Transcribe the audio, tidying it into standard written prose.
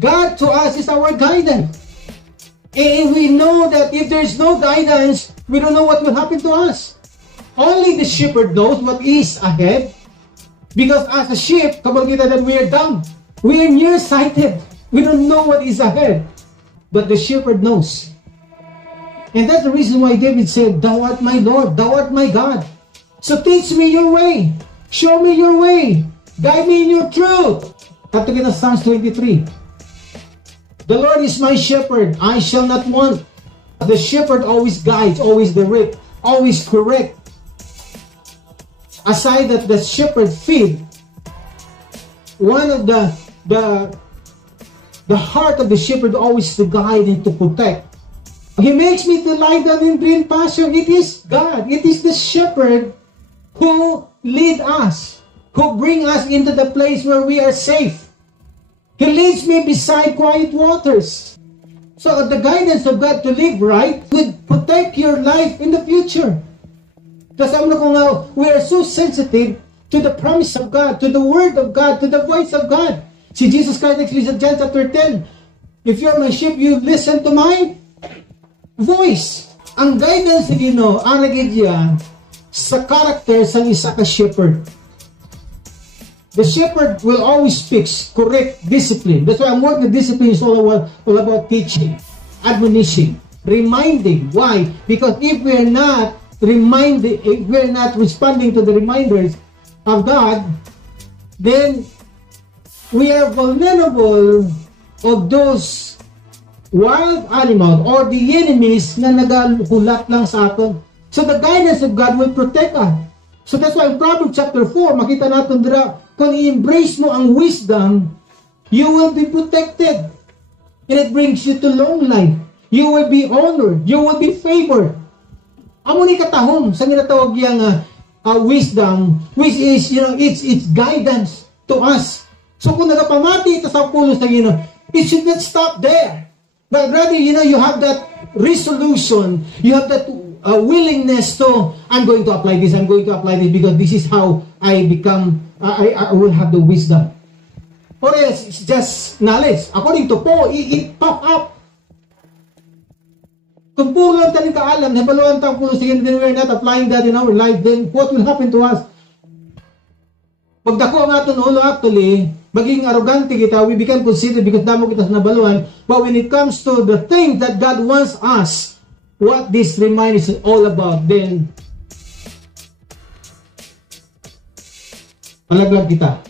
God to us is our guidance. And we know that if there's no guidance, we don't know what will happen to us. Only the shepherd knows what is ahead. Because as a sheep, kapag kita that we are dumb, we are nearsighted. We don't know what is ahead. But the shepherd knows. And that's the reason why David said, Thou art my Lord, Thou art my God. So teach me your way. Show me your way. Guide me in your truth. Kato kita Psalms 23. The Lord is my shepherd, I shall not want. The shepherd always guides, always direct, always correct. Aside that the shepherd feed, one of the heart of the shepherd always to guide and to protect. He makes me to lie down in green pasture. It is God. It is the shepherd who lead us, who bring us into the place where we are safe. He leads me beside quiet waters. So the guidance of God to live right would protect your life in the future. Kasi we are so sensitive to the promise of God, to the word of God, to the voice of God. Si Jesus Christ actually sa John chapter 10, if you're my sheep, you listen to my voice. Ang guidance ni Ginoo aragid yan sa character sa isa ka shepherd. The shepherd will always speak correct discipline. That's why I'm working with discipline is all about teaching, admonishing, reminding. Why? Because if we're not reminding, if we're not responding to the reminders of God, then we are vulnerable of those wild animals or the enemies na nagahulat lang sa atin. So the guidance of God will protect us. So that's why in Proverbs chapter 4, makita natin dira, kung i-embrace mo ang wisdom, you will be protected. And it brings you to long life. You will be honored. You will be favored. Amo ni katahom sa ginatawag yang wisdom, which is, it's guidance to us. So kung nagapamati ito sa pulo sa Ginoo, it should not stop there. But rather, you have that resolution, you have that willingness to, I'm going to apply this, because this is how I become, I will have the wisdom. Or else, it's just knowledge. According to Paul, it pop up. Kung puro lang tayo kaalam, nabaluan tayo pulo sa Ginoo, then we're not applying that in our life, then what will happen to us? Pagdako ang aton ulo actually, maging arrogante kita, we become conceited because damo kita sa nabaluan. But when it comes to the thing that God wants us, what this reminder is all about, then palaglag kita.